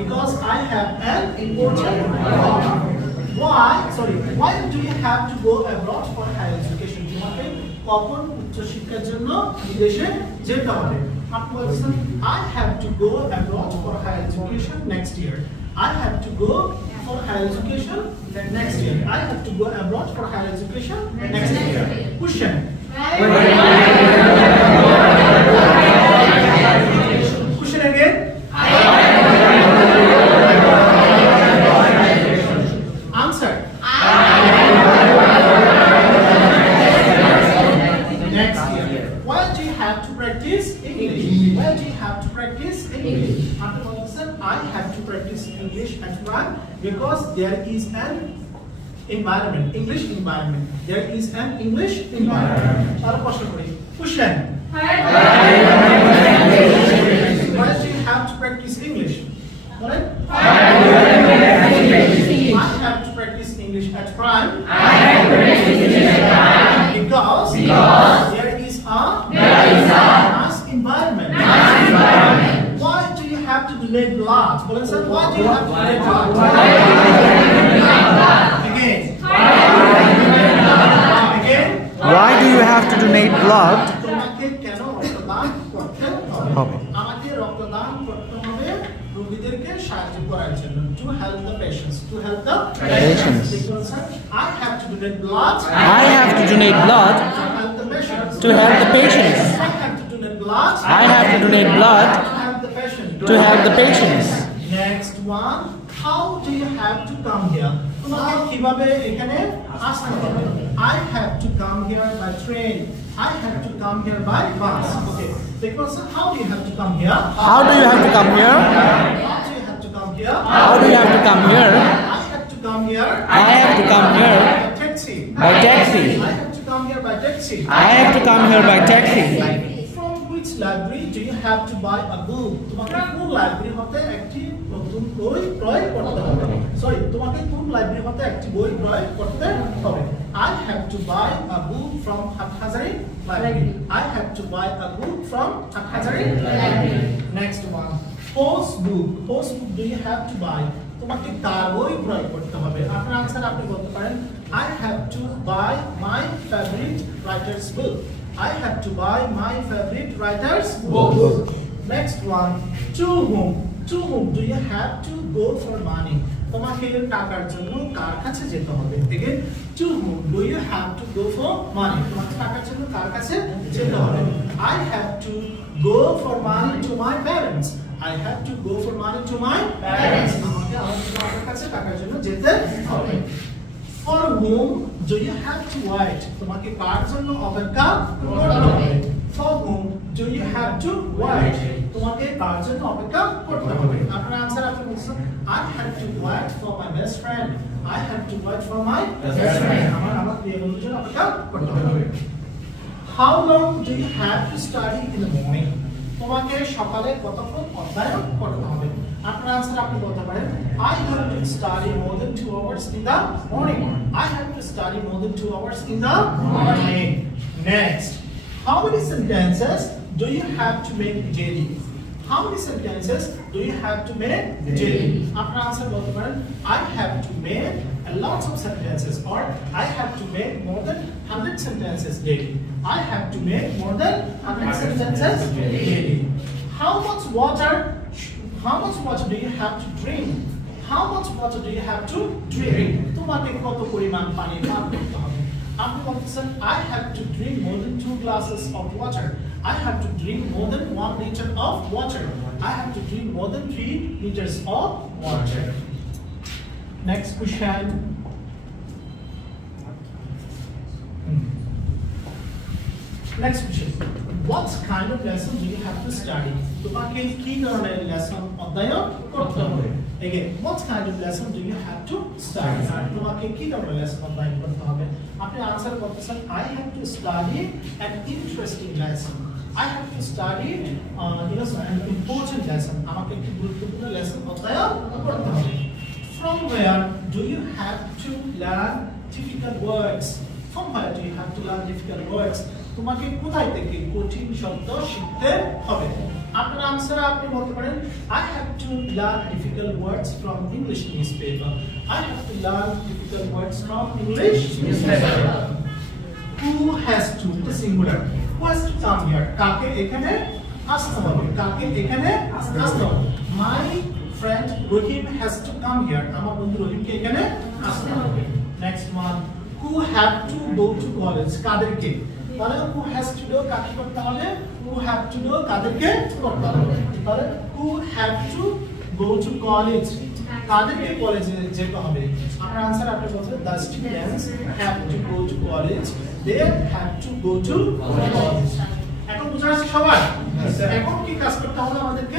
Because I have an important job. Why do you have to go abroad for higher education? তোমাকে কখন উচ্চ শিক্ষার জন্য বিদেশে যেতে হবে? আপনি বলছেন I have to go abroad for higher education next year. I have to go for higher education next year. I have to go abroad for higher education next year. Question. Question again. Answer. Next year. Why do you have to practice English? Why do you have to practice English? After all, I have to practice English at work because there is an environment, English environment. There is an English environment. Question. Why do you have to practice English? Alright? I have to practice English at prime. Because there is a nice environment. Why do you have to donate blood? Why do you have to donate blood? Again. Why do you have to donate blood? To help the patients. I have to donate blood. I have to donate blood To help the patients. to help the patients. I have to donate blood. I have to donate blood To help the patients. to help the patients. Next one. How do you have to come here? I have to come here by train. I have to come here by bus. Okay. Because how do you have to come here? How do you have to come here? How do you have to come here? How do you have to come here? I have to come here. I have to come here By taxi. by taxi. I have to come here by taxi. I have to come here by taxi. From which library do you have to buy a book? তোমাকে কোন library হতে একটি নতুন বই ক্রয় করতে হবে? Sorry, তোমাকে কোন লাইব্রেরি হতে একটি বই ক্রয় করতে হবে? I have to buy a book from Hathazari library. I have to buy a book from Hathazari library. Next one. Whose book do you have to buy? তোমাকে কার বই ক্রয় করতে হবে? আপনার आंसर আপনি বলতে পারেন I have to buy my favorite writer's book. I have to buy my favorite writer's book. Next one. To whom do you have to go for money? তোমাকে টাকার জন্য কার কাছে যেতে হবে? Again, to whom do you have to go for money? তোমাকে টাকার জন্য কার কাছে যেতে হবে? I have to go for money to my parents. I have to go for money to my parents. আমাকে আমার কাছে টাকার জন্য যেতে হবে। For whom do you have to wait? তোমাকে কার জন্য অপেক্ষা করতে হবে? For whom do you have to wait? তোমাকে কার জন্য অপেক্ষা করতে হবে? আপনার आंसर আপনি বলছেন I have to wait for my best friend. I have to wait for my best friend. আমার প্রিয় বন্ধুর জন্য অপেক্ষা করতে হবে। How long do you have to study in the morning? তোমাকে সকালে কতক্ষণ অধ্যয়ন করতে হবে? আপনার आंसर আপনি বলতে পারেন I have to study more than 2 hours in the morning. I have to study more than 2 hours in the morning. Next. How many sentences do you have to make daily? How many sentences do you have to make daily? আপনার answer বলতে পারেন I have to make a lot of sentences or I have to make more than 100 sentences daily. I have to make more than 100 sentences daily. How much water do you have to drink? How much water do you have to drink? তোমাকে কত পরিমাণ পানি পান করতে হবে? আপনি বলতেছেন I have to drink more than 2 glasses of water. I have to drink more than 1 liter of water. I have to drink more than 3 liters of water. Next question. Next question. What kind of lesson do you have to study? তোমাকে কি ধরনের lesson অধ্যয়ন করতে হবে? Again, what kind of lesson do you have to study? তোমাকে কি ধরনের lesson অধ্যয়ন করতে হবে? আপনি आंसर করতেছেন I have to study an interesting lesson. I have to study an important lesson. আমাকে একটি গুরুত্বপূর্ণ lesson অধ্যয়ন করতে হবে। From where do you have to learn difficult words? From where do you have to learn difficult words? তোমাকে কোথায় থেকে কঠিন শব্দ শিখতে হবে আপনার আনসারে আপনি বলতে পারেন I have to learn difficult words from English newspaper I have to learn difficult words from English newspaper who has to the singular who has to come here কাকে এখানে আসতে হবে কাকে এখানে আসতে হবে my friend Rohim has to come here আমার বন্ধু রহিমকে এখানে আসতে হবে next one who have to go to college কাদেরকে তাহলে who has to do কাকে করতে হবে who have to do কাদেরকে করতে হবে তাহলে who have to go to college কাদেরকে কলেজে যেতে হবে আপনার आंसर আপনি বলছেন the students have to go to college they have to go to college এখন বুঝা আছে সবাই এখন কি কাজ করতে হবে আমাদেরকে